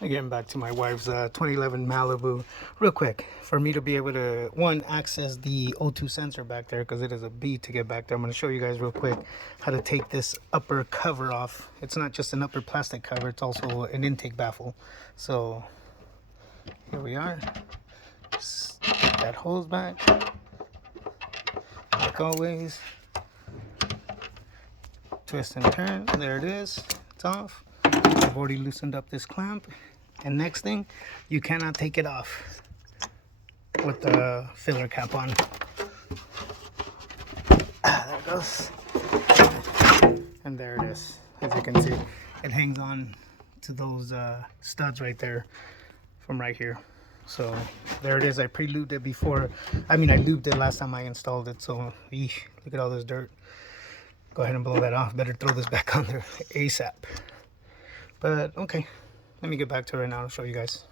Getting back to my wife's 2011 Malibu real quick, for me to be able to one access the O2 sensor back there, because it is a beat to get back there. I'm going to show you guys real quick how to take this upper cover off. It's not just an upper plastic cover, it's also an intake baffle. So here we are. Just get that hose back, like always. Twist and turn. There it is. It's off. I've already loosened up this clamp. And next thing, you cannot take it off with the filler cap on. There it goes. And there it is. As you can see, it hangs on to those studs right there from right here. So there it is. I pre-lubed it before. I lubed it last time I installed it. So eesh, look at all this dirt. Go ahead and blow that off. Better throw this back on there ASAP. But okay, let me get back to it right now and show you guys.